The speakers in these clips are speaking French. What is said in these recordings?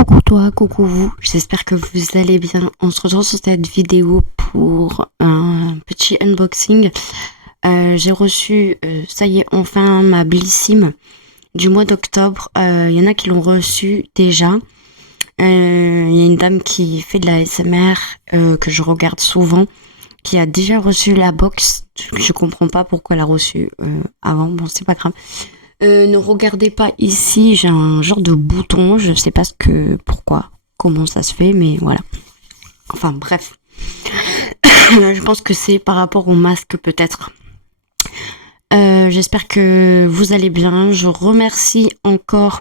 Coucou toi, coucou vous, j'espère que vous allez bien. On se retrouve sur cette vidéo pour un petit unboxing. J'ai reçu, ça y est, enfin ma Blissim du mois d'octobre. Il y en a qui l'ont reçu déjà. Il y a une dame qui fait de la ASMR que je regarde souvent, qui a déjà reçu la box. Je comprends pas pourquoi elle a reçu avant, bon c'est pas grave. Ne regardez pas ici, j'ai un genre de bouton, je sais pas pourquoi, comment ça se fait, mais voilà. Enfin bref, je pense que c'est par rapport au masque peut-être. J'espère que vous allez bien. Je remercie encore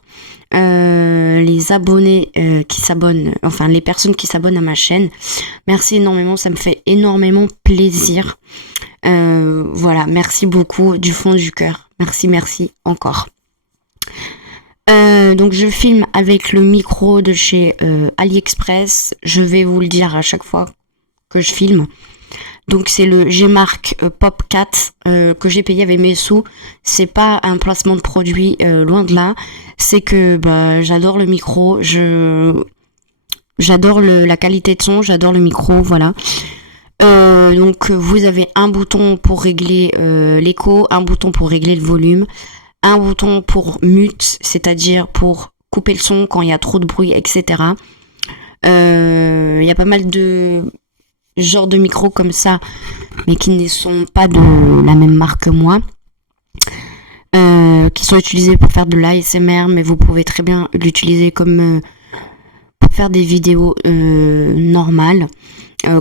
les abonnés qui s'abonnent, enfin les personnes qui s'abonnent à ma chaîne. Merci énormément, ça me fait énormément plaisir. Voilà, merci beaucoup du fond du cœur. Merci encore. Donc je filme avec le micro de chez AliExpress. Je vais vous le dire à chaque fois que je filme. Donc c'est le Gmark Pop 4 que j'ai payé avec mes sous. C'est pas un placement de produit, loin de là. C'est que j'adore le micro, j'adore la qualité de son, j'adore le micro, voilà. Donc vous avez un bouton pour régler l'écho, un bouton pour régler le volume, un bouton pour mute, c'est-à-dire pour couper le son quand il y a trop de bruit, etc. Il y a pas mal de genres de micros comme ça, mais qui ne sont pas de la même marque que moi, qui sont utilisés pour faire de l'ASMR, mais vous pouvez très bien l'utiliser comme pour faire des vidéos normales,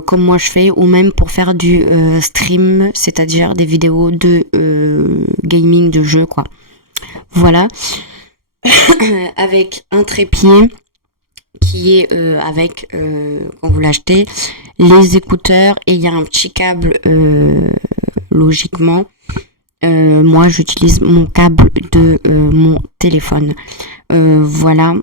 comme moi je fais, ou même pour faire du stream, c'est-à-dire des vidéos de gaming, de jeux, quoi. Voilà. Avec un trépied qui est avec, quand vous l'achetez, les écouteurs, et il y a un petit câble, logiquement. Moi j'utilise mon câble de mon téléphone. Voilà.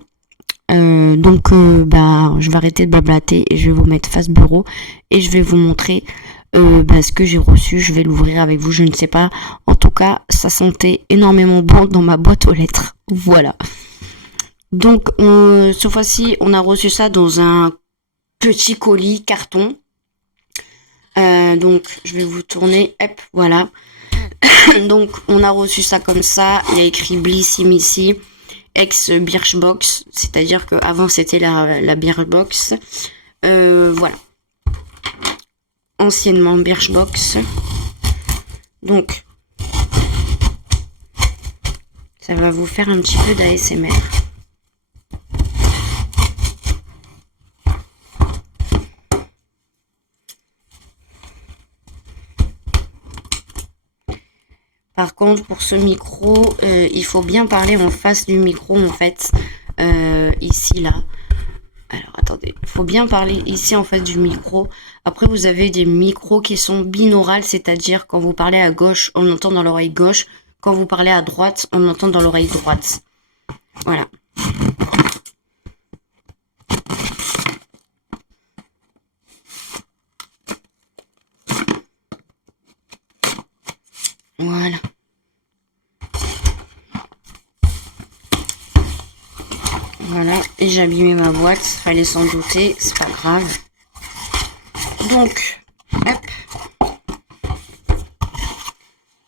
Donc je vais arrêter de blablater et je vais vous mettre face bureau et je vais vous montrer ce que j'ai reçu. Je vais l'ouvrir avec vous, je ne sais pas. En tout cas, ça sentait énormément bon dans ma boîte aux lettres. Voilà. Donc cette fois-ci, on a reçu ça dans un petit colis carton. Donc je vais vous tourner. Hop, voilà. Donc on a reçu ça comme ça. Il y a écrit Blissim ici. Ex Birchbox, c'est-à-dire qu'avant c'était la Birchbox. Voilà. Anciennement Birchbox. Donc, ça va vous faire un petit peu d'ASMR. Par contre, pour ce micro, il faut bien parler en face du micro, en fait. Ici, là. Alors, attendez. Il faut bien parler ici, en face du micro. Après, vous avez des micros qui sont binaurales, c'est-à-dire quand vous parlez à gauche, on entend dans l'oreille gauche. Quand vous parlez à droite, on entend dans l'oreille droite. Voilà. Voilà. Voilà, et j'ai abîmé ma boîte, fallait s'en douter, c'est pas grave. Donc, hop.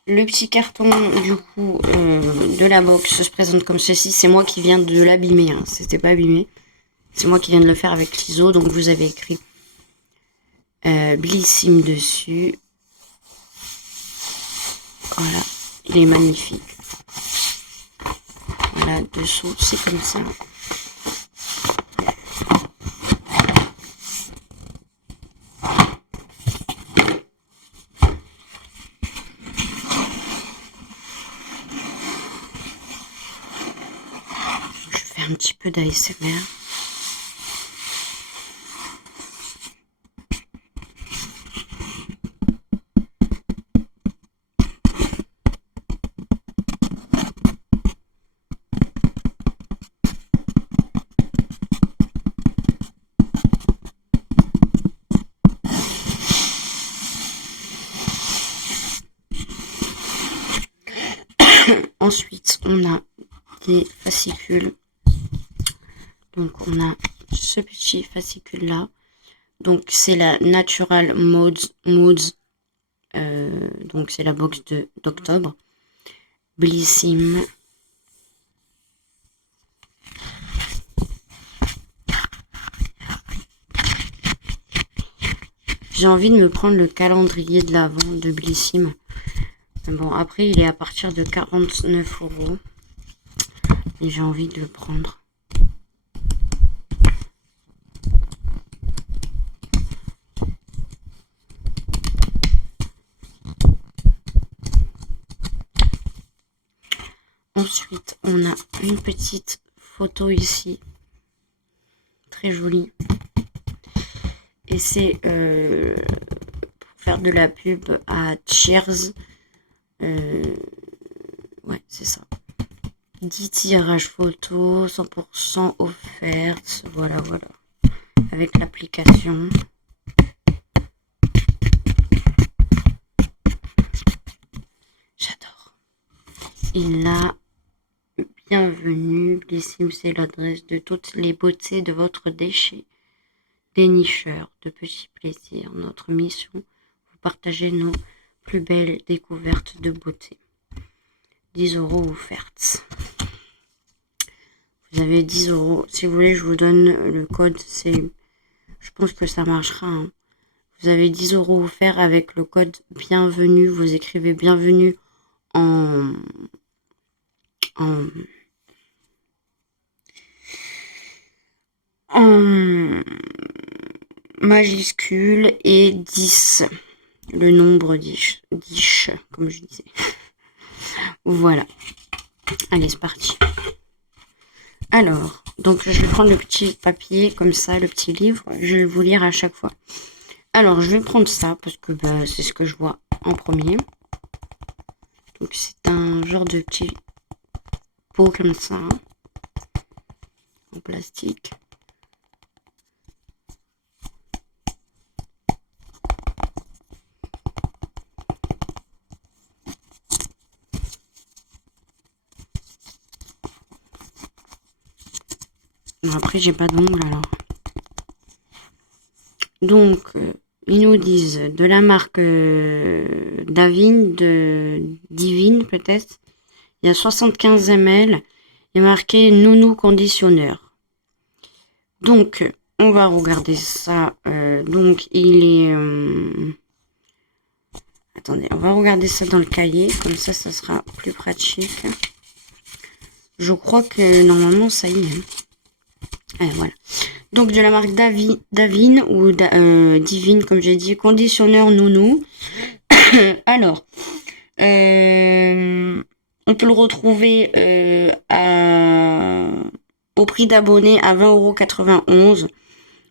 Le petit carton, du coup, de la box se présente comme ceci. C'est moi qui viens de l'abîmer, hein. C'était pas abîmé. C'est moi qui viens de le faire avec l'ISO. Donc, vous avez écrit Blissim dessus. Voilà, il est magnifique. Voilà, dessous, c'est comme ça. Un petit peu d'ASMR. Ensuite, on a des fascicules Donc on a ce petit fascicule là. Donc c'est la Natural Moods. Donc c'est la box d'octobre. Blissim. J'ai envie de me prendre le calendrier de l'Avent de Blissim. Bon, après, il est à partir de 49 €. Et j'ai envie de le prendre. Ensuite, on a une petite photo ici. Très jolie. Et c'est pour faire de la pub à Cheers. Ouais, c'est ça. 10 tirages photos, 100% offertes. Voilà. Avec l'application. J'adore. Et là, bienvenue. Blissim, c'est l'adresse de toutes les beautés de votre déchet. Dénicheurs de petits plaisirs. Notre mission, vous partagez nos plus belles découvertes de beauté. 10 € offertes. Vous avez 10 €. Si vous voulez, je vous donne le code. Je pense que ça marchera. Hein. Vous avez 10 € offerts avec le code bienvenue. Vous écrivez bienvenue en majuscule et 10. Le nombre 10, comme je disais. Voilà. Allez, c'est parti. Alors, donc je vais prendre le petit papier comme ça, le petit livre. Je vais vous lire à chaque fois. Alors, je vais prendre ça parce que c'est ce que je vois en premier. Donc, c'est un genre de petit pot comme ça, en plastique. Après, j'ai pas d'ongles alors. Donc, ils nous disent de la marque Davine, Divine peut-être. Il y a 75 ml. Il est marqué Nounou conditionneur. Donc, on va regarder ça. Donc, il est... Attendez, on va regarder ça dans le cahier. Comme ça sera plus pratique. Je crois que normalement, ça y est. Voilà. Donc, de la marque Davine ou Divine, comme j'ai dit. Conditionneur Nounou. Alors, on peut le retrouver au prix d'abonné à 20,91 €.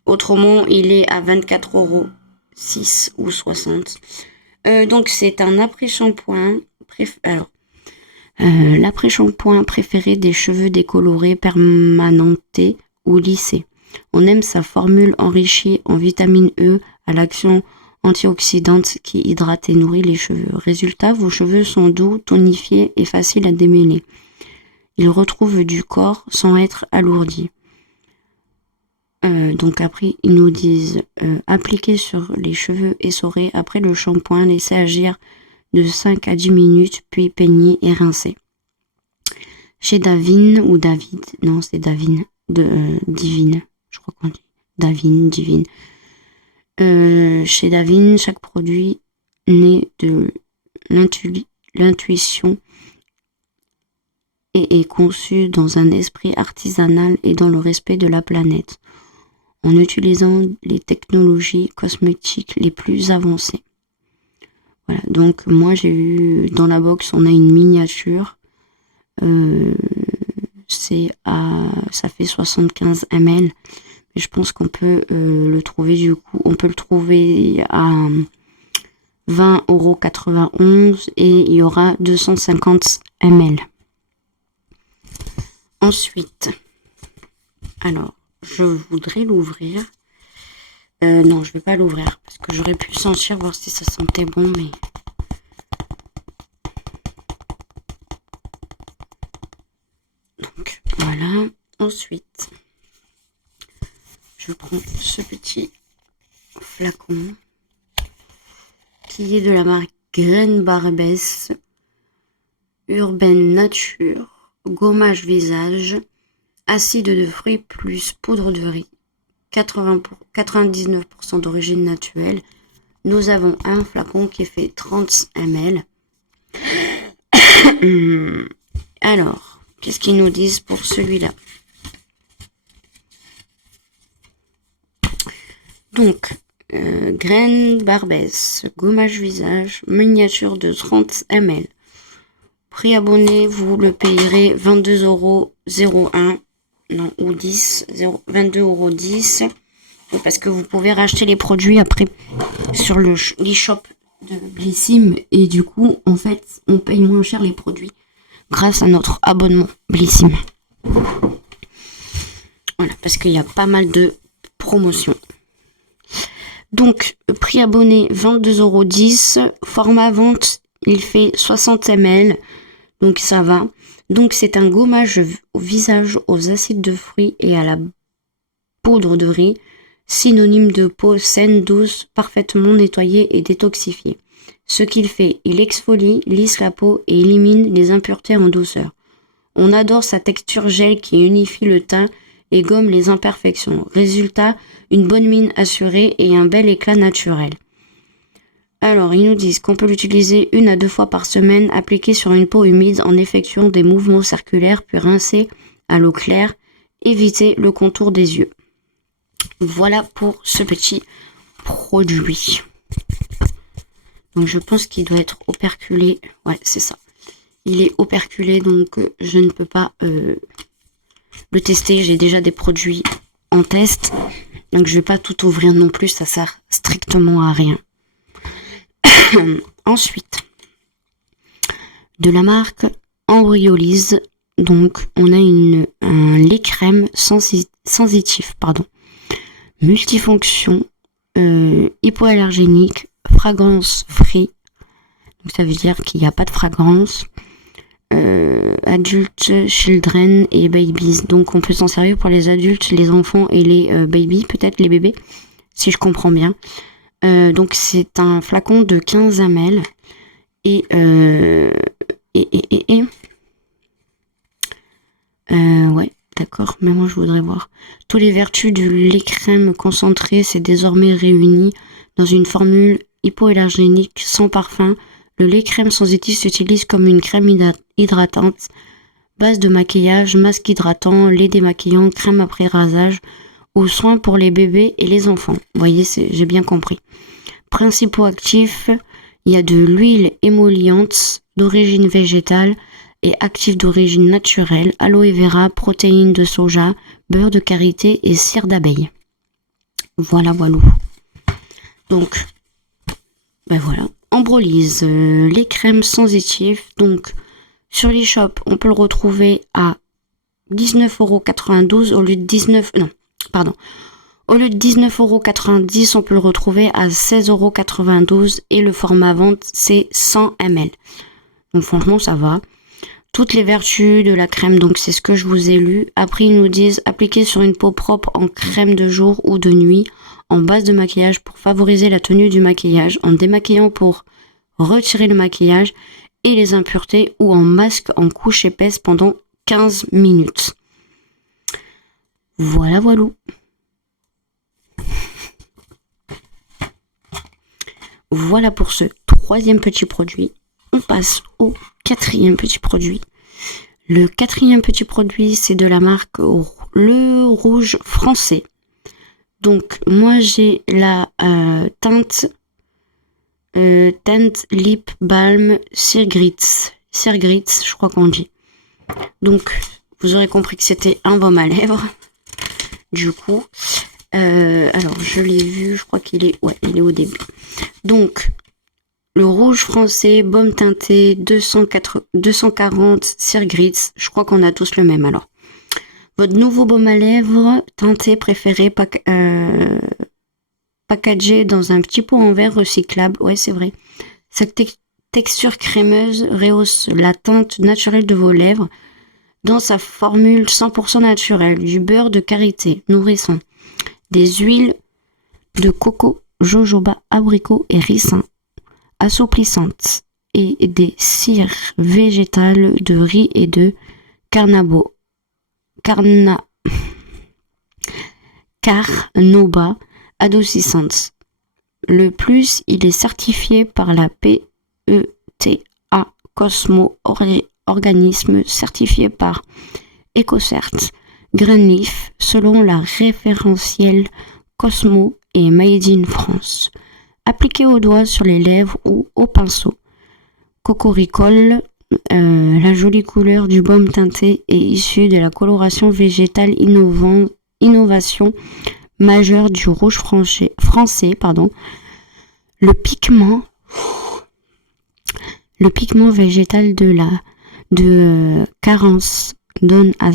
Autrement, il est à 24,06 € ou 60. Donc, c'est un après-shampoing. L'après-shampoing préféré des cheveux décolorés, permanentés ou lissés. On aime sa formule enrichie en vitamine E à l'action antioxydante qui hydrate et nourrit les cheveux. Résultat, vos cheveux sont doux, tonifiés et faciles à démêler. Ils retrouvent du corps sans être alourdis. Donc après, ils nous disent appliquer sur les cheveux essorés après le shampoing, laisser agir de 5 à 10 minutes, puis peigner et rincer. Chez Davine ou David, non c'est Davine, Divine, je crois qu'on dit Davine, Divine. Chez Davine, chaque produit naît de l'intuition et est conçu dans un esprit artisanal et dans le respect de la planète, en utilisant les technologies cosmétiques les plus avancées. Voilà, donc moi j'ai eu dans la box, on a une miniature. Ça fait 75 ml. Mais je pense qu'on peut le trouver du coup. On peut le trouver à 20,91 € et il y aura 250 ml. Ensuite, alors, je voudrais l'ouvrir. Non, je vais pas l'ouvrir parce que j'aurais pu sentir, voir si ça sentait bon, mais... Donc, voilà. Ensuite, je prends ce petit flacon qui est de la marque Graines Barbès Urban Nature, gommage visage, acide de fruits plus poudre de riz, 99% d'origine naturelle. Nous avons un flacon qui fait 30 ml. Alors, qu'est-ce qu'ils nous disent pour celui-là? Donc, Graines Barbès, gommage visage, miniature de 30 ml. Prix abonné, vous le payerez 22,01 non, ou 10, 22,10 €. Parce que vous pouvez racheter les produits après sur l'e-shop de Blissim. Et du coup, en fait, on paye moins cher les produits grâce à notre abonnement Blissim. Voilà, parce qu'il y a pas mal de promotions. Donc, prix abonné 22,10 €. Format vente, il fait 60 ml. Donc ça va. Donc c'est un gommage au visage, aux acides de fruits et à la poudre de riz. Synonyme de peau saine, douce, parfaitement nettoyée et détoxifiée. Ce qu'il fait, il exfolie, lisse la peau et élimine les impuretés en douceur. On adore sa texture gel qui unifie le teint et gomme les imperfections. Résultat, une bonne mine assurée et un bel éclat naturel. Alors, ils nous disent qu'on peut l'utiliser 1 à 2 fois par semaine, appliqué sur une peau humide en effectuant des mouvements circulaires, puis rincer à l'eau claire, éviter le contour des yeux. Voilà pour ce petit produit. Donc, je pense qu'il doit être operculé. Ouais, c'est ça. Il est operculé, donc je ne peux pas le tester. J'ai déjà des produits en test, donc je ne vais pas tout ouvrir non plus, ça sert strictement à rien. Ensuite, de la marque Embryolise, donc on a un lait crème sensitif, multifonction, hypoallergénique, fragrance free, donc ça veut dire qu'il n'y a pas de fragrance, adultes, children et babies, donc on peut s'en servir pour les adultes, les enfants et les babies, peut-être les bébés, si je comprends bien. Donc c'est un flacon de 15 ml et ouais, d'accord, mais moi je voudrais voir. Toutes les vertus du lait crème concentré, c'est désormais réuni dans une formule hypoallergénique sans parfum. Le lait crème sensitif s'utilise comme une crème hydratante, base de maquillage, masque hydratant, lait démaquillant, crème après rasage ou soins pour les bébés et les enfants. Vous voyez, j'ai bien compris. Principaux actifs, il y a de l'huile émolliente d'origine végétale et actifs d'origine naturelle, aloe vera, protéines de soja, beurre de karité et cire d'abeille. Voilà. Donc, ben voilà. Embryolise, les crèmes sensitifs. Donc, sur l'e-shop, on peut le retrouver à 19,92 € au lieu de 19,90 €, on peut le retrouver à 16,92 € et le format vente, c'est 100 ml. Donc franchement, ça va. Toutes les vertus de la crème, donc c'est ce que je vous ai lu. Après, ils nous disent appliquer sur une peau propre en crème de jour ou de nuit, en base de maquillage pour favoriser la tenue du maquillage, en démaquillant pour retirer le maquillage et les impuretés ou en masque en couche épaisse pendant 15 minutes. Voilà. Voilà pour ce 3e petit produit. On passe au 4e petit produit. Le 4e petit produit, c'est de la marque Le Rouge Français. Donc, moi, j'ai la teinte Lip Balm Cirgritz, je crois qu'on dit. Donc, vous aurez compris que c'était un baume à lèvres. Du coup, alors je l'ai vu, je crois qu'il est, il est au début. Donc, le Rouge Français, baume teinté 240 Cirgritz. Je crois qu'on a tous le même alors. Votre nouveau baume à lèvres teinté préféré, packagé dans un petit pot en verre recyclable. Ouais, c'est vrai. Cette texture crémeuse rehausse la teinte naturelle de vos lèvres dans sa formule 100% naturelle, du beurre de karité nourrissant. des huiles de coco, jojoba, abricot et ricin assouplissantes et des cires végétales de riz et de carnauba adoucissantes. Le plus, il est certifié par la PETA Cosmo, organisme certifié par EcoCert Greenleaf selon la référentielle Cosmo et Made in France. Appliqué aux doigts, sur les lèvres ou au pinceau. Cocoricole, la jolie couleur du baume teinté est issue de la coloration végétale innovation majeure du rouge français. Le pigment végétal de Carence donne à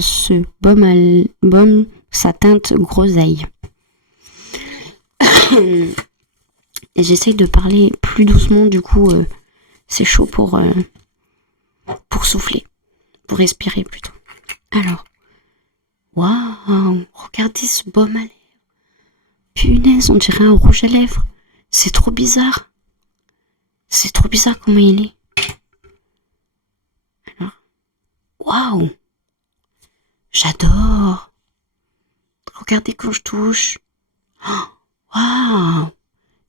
ce baume sa teinte groseille. Et j'essaye de parler plus doucement, du coup c'est chaud pour souffler, pour respirer plutôt. Alors, waouh, regardez ce baume à lèvres. Punaise, on dirait un rouge à lèvres. C'est trop bizarre. C'est trop bizarre comment il est. Alors, waouh, j'adore. Regardez quand je touche. Waouh,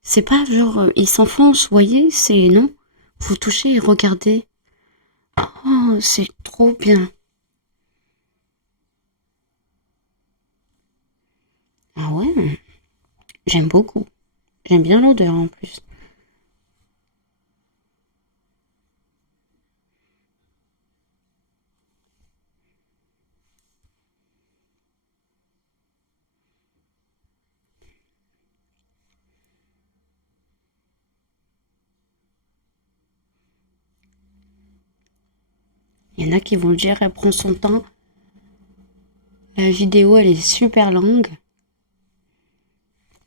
c'est pas genre il s'enfonce, vous voyez, c'est non. Vous touchez et regardez. Oh, c'est trop bien. Ah ouais, j'aime beaucoup. J'aime bien l'odeur en plus. Il y en a qui vont dire, elle prend son temps. La vidéo, elle est super longue.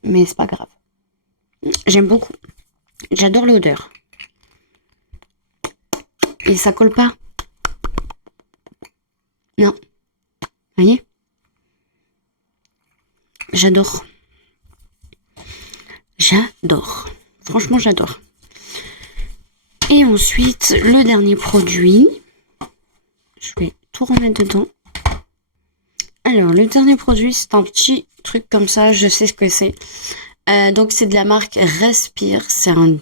Mais c'est pas grave. J'aime beaucoup. J'adore l'odeur. Et ça colle pas. Non. Vous voyez ? J'adore. J'adore. Franchement, j'adore. Et ensuite, le dernier produit. Je vais tout remettre dedans. Alors, le dernier produit, c'est un petit truc comme ça. Je sais ce que c'est. Donc, c'est de la marque Respire. C'est un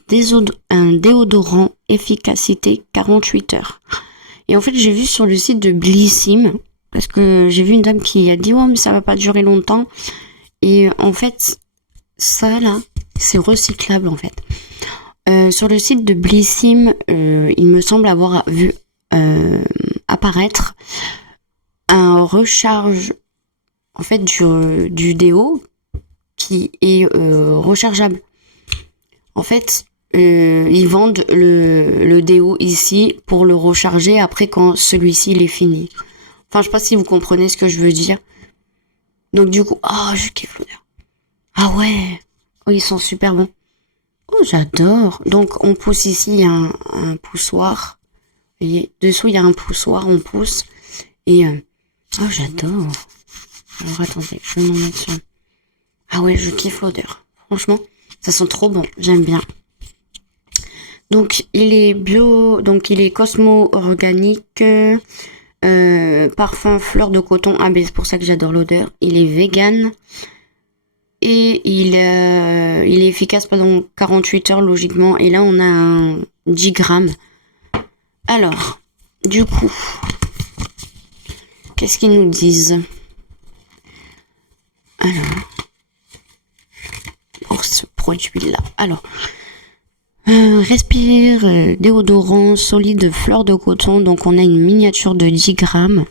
déodorant efficacité 48 heures. Et en fait, j'ai vu sur le site de Blissim, parce que j'ai vu une dame qui a dit « Oh, mais ça va pas durer longtemps. » Et en fait, ça, là, c'est recyclable, en fait. Sur le site de Blissim, il me semble avoir vu apparaître un recharge en fait du déo qui est rechargeable. En fait, ils vendent le déo ici pour le recharger après quand celui-ci il est fini. Enfin, je sais pas si vous comprenez ce que je veux dire. Donc du coup, je kiffe l'odeur. Ah ouais, oh, ils sont super bons. Oh, j'adore. Donc on pousse ici un poussoir. Vous voyez, dessous il y a un poussoir, on pousse. Et oh, j'adore. Alors attendez, je vais m'en mettre sur. Ah ouais, je kiffe l'odeur. Franchement, ça sent trop bon. J'aime bien. Donc il est bio, donc il est Cosmo organique, parfum fleur de coton. Ah ben c'est pour ça que j'adore l'odeur. Il est vegan et il est efficace pendant 48 heures logiquement. Et là on a un 10 grammes. Alors, du coup, qu'est-ce qu'ils nous disent? Alors, pour ce produit-là. Alors, Respire, déodorant solide fleur de coton. Donc, on a une miniature de 10 grammes.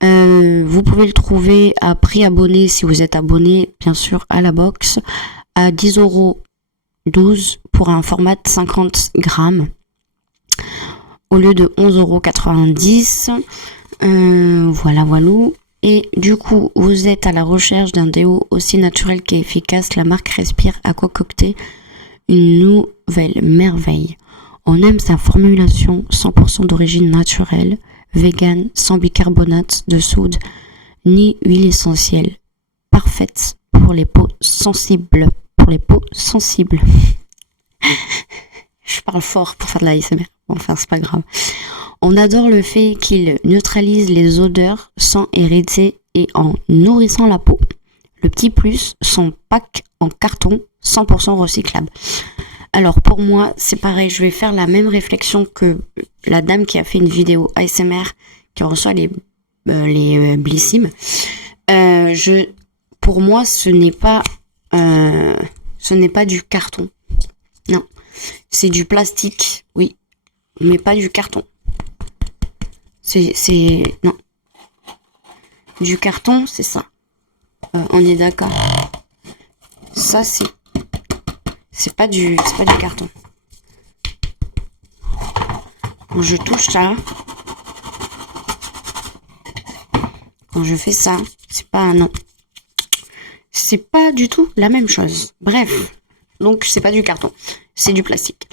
Vous pouvez le trouver à prix abonné si vous êtes abonné, bien sûr, à la box, à 10,12 € pour un format de 50 grammes. Au lieu de 11,90 €. Voilà. Et du coup, vous êtes à la recherche d'un déo aussi naturel qu'efficace. La marque Respire a concocté une nouvelle merveille. On aime sa formulation 100% d'origine naturelle, vegan, sans bicarbonate de soude, ni huile essentielle. Parfaite pour les peaux sensibles. Je parle fort pour faire de la ASMR. Enfin, c'est pas grave. On adore le fait qu'il neutralise les odeurs sans irriter et en nourrissant la peau. Le petit plus, son pack en carton 100% recyclable. Alors pour moi, c'est pareil, je vais faire la même réflexion que la dame qui a fait une vidéo ASMR qui reçoit les Blissim. Pour moi, ce n'est pas du carton. Non, c'est du plastique, oui, mais pas du carton. Non. Du carton, c'est ça. On est d'accord. Ça, c'est pas du carton. Quand je touche ça, quand je fais ça, non. C'est pas du tout la même chose. Bref. Donc, c'est pas du carton. C'est du plastique.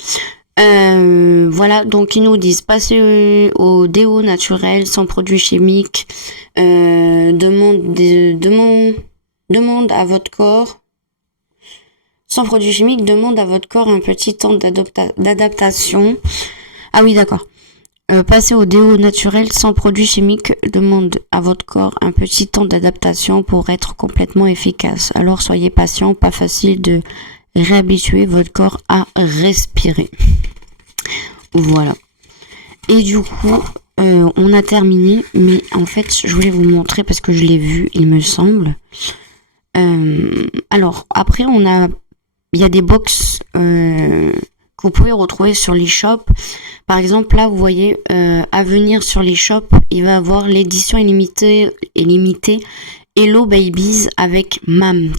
Voilà, donc ils nous disent passer au déo naturel sans produits chimiques. Demande à votre corps sans produits chimiques, demande à votre corps un petit temps d'adaptation. Ah oui, d'accord. Passer au déo naturel sans produits chimiques demande à votre corps un petit temps d'adaptation pour être complètement efficace. Alors soyez patient, pas facile de réhabituer votre corps à respirer. Voilà. Et du coup, on a terminé, mais en fait, je voulais vous montrer parce que je l'ai vu, il me semble. Alors, après, il y a des box que vous pouvez retrouver sur l'eShop. Par exemple, là, vous voyez, à venir sur l'eShop, il va avoir l'édition illimitée Hello Babies avec Mams.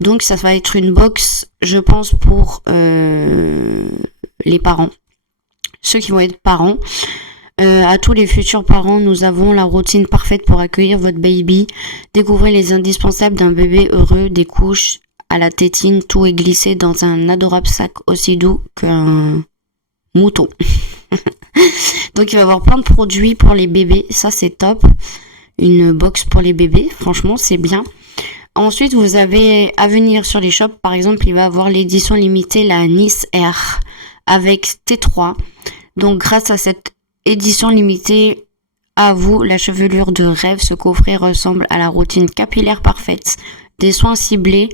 Donc, ça va être une box, je pense, pour les parents. Ceux qui vont être parents. À tous les futurs parents, nous avons la routine parfaite pour accueillir votre baby. Découvrez les indispensables d'un bébé heureux, des couches à la tétine, tout est glissé dans un adorable sac aussi doux qu'un mouton. Donc il va y avoir plein de produits pour les bébés, ça c'est top. Une box pour les bébés, franchement c'est bien. Ensuite vous avez à venir sur les shops, par exemple il va y avoir l'édition limitée, la Nice Air avec T3. Donc grâce à cette édition limitée, à vous la chevelure de rêve, ce coffret ressemble à la routine capillaire parfaite. Des soins ciblés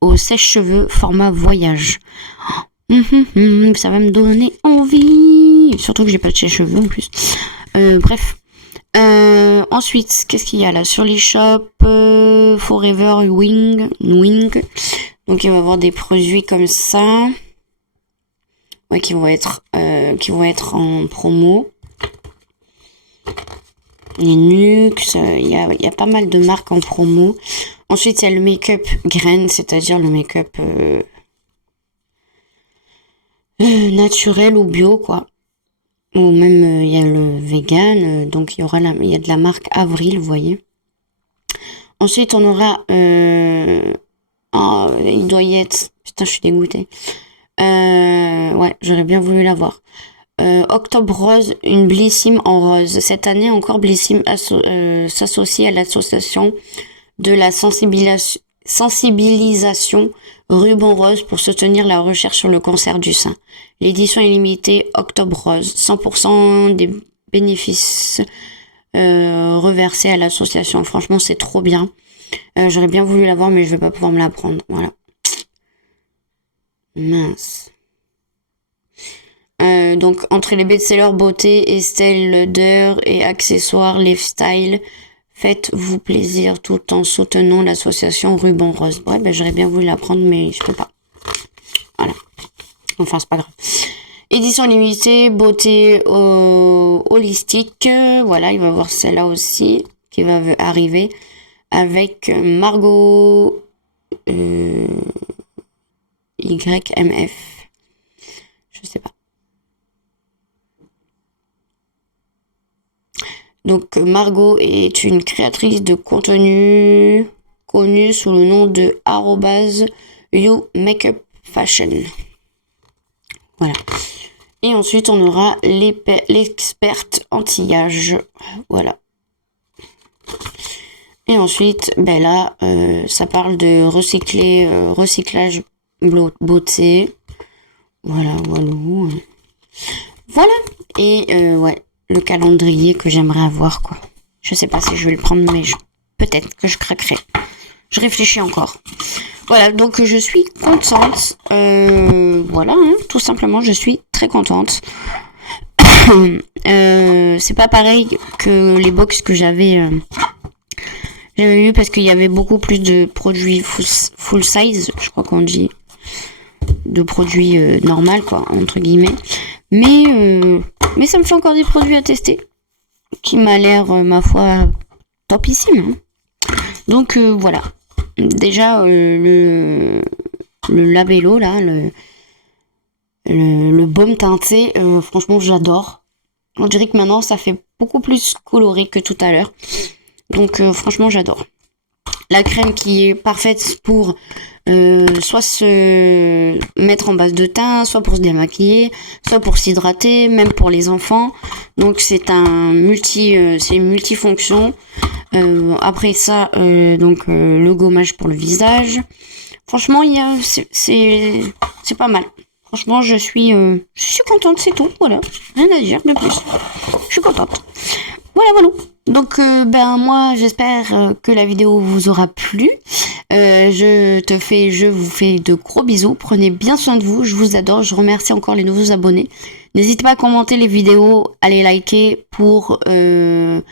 au sèche-cheveux format voyage. Ça va me donner envie. Surtout que j'ai pas de sèche-cheveux en plus. Bref. Ensuite, qu'est-ce qu'il y a là sur les shops? Forever Wing. Donc il va y avoir des produits comme ça. Ouais, qui vont être en promo. Les Nux, il y a pas mal de marques en promo. Ensuite, il y a le make-up graine, c'est-à-dire le make-up naturel ou bio, quoi. Ou même, il y a le vegan, donc il y a de la marque Avril, vous voyez. Ensuite, on aura... il doit y être... Putain, je suis dégoûtée. Ouais, j'aurais bien voulu l'avoir. Octobre Rose, une Blissim en rose. Cette année encore, Blissim s'associe à l'association de la sensibilisation Ruban Rose pour soutenir la recherche sur le cancer du sein. L'édition est limitée Octobre Rose. 100% des bénéfices reversés à l'association. Franchement, c'est trop bien. J'aurais bien voulu l'avoir, mais je vais pas pouvoir me la prendre. Voilà. Mince. Donc entre les best-sellers beauté, Estée Lauder et accessoires lifestyle, faites-vous plaisir tout en soutenant l'association Ruban Rose. Ouais, j'aurais bien voulu la prendre, mais je peux pas. Voilà. Enfin, c'est pas grave. Édition limitée, beauté holistique. Voilà, il va y avoir celle-là aussi qui va arriver avec Margot YMF. Je sais pas. Donc Margot est une créatrice de contenu connue sous le nom de @YouMakeupFashion. Voilà. Et ensuite on aura l'experte anti-âge. Voilà. Et ensuite, ben là, ça parle de recyclage beauté. Voilà, voilà. Voilà. Et ouais, le calendrier que j'aimerais avoir, quoi. Je sais pas si je vais le prendre, mais peut-être que je craquerai. Je réfléchis encore. Voilà, donc je suis contente. Voilà, hein, tout simplement, je suis très contente. C'est pas pareil que les box que j'avais eu parce qu'il y avait beaucoup plus de produits full size, je crois qu'on dit, de produits normal quoi, entre guillemets. Mais ça me fait encore des produits à tester, qui m'a l'air, ma foi, topissime. Hein. Donc voilà. Déjà le labello là, le baume teinté, franchement j'adore. On dirait que maintenant ça fait beaucoup plus coloré que tout à l'heure. Donc franchement j'adore. La crème qui est parfaite pour soit se mettre en base de teint, soit pour se démaquiller, soit pour s'hydrater, même pour les enfants. Donc c'est c'est une multifonction. Après ça, le gommage pour le visage. Franchement, c'est pas mal. Franchement, je suis contente, c'est tout. Voilà, rien à dire de plus. Je suis contente. Voilà. Donc, moi, j'espère que la vidéo vous aura plu. Je vous fais de gros bisous. Prenez bien soin de vous. Je vous adore. Je remercie encore les nouveaux abonnés. N'hésitez pas à commenter les vidéos, à les liker pour que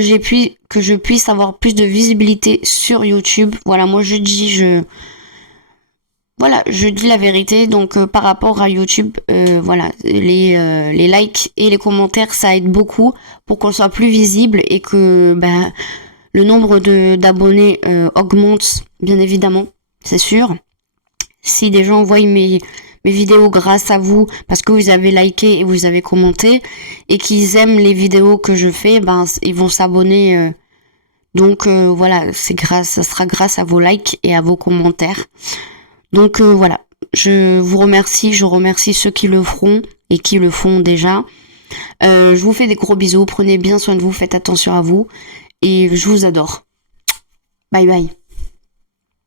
je puisse avoir plus de visibilité sur YouTube. Voilà, moi je dis la vérité. Donc par rapport à YouTube, les likes et les commentaires, ça aide beaucoup pour qu'on soit plus visible et que le nombre d'abonnés augmente, bien évidemment, c'est sûr. Si des gens voient mes vidéos grâce à vous, parce que vous avez liké et vous avez commenté, et qu'ils aiment les vidéos que je fais, ils vont s'abonner. Donc voilà, ça sera grâce à vos likes et à vos commentaires. Donc voilà, je vous remercie, je remercie ceux qui le feront et qui le font déjà. Je vous fais des gros bisous, prenez bien soin de vous, faites attention à vous, et je vous adore. Bye bye.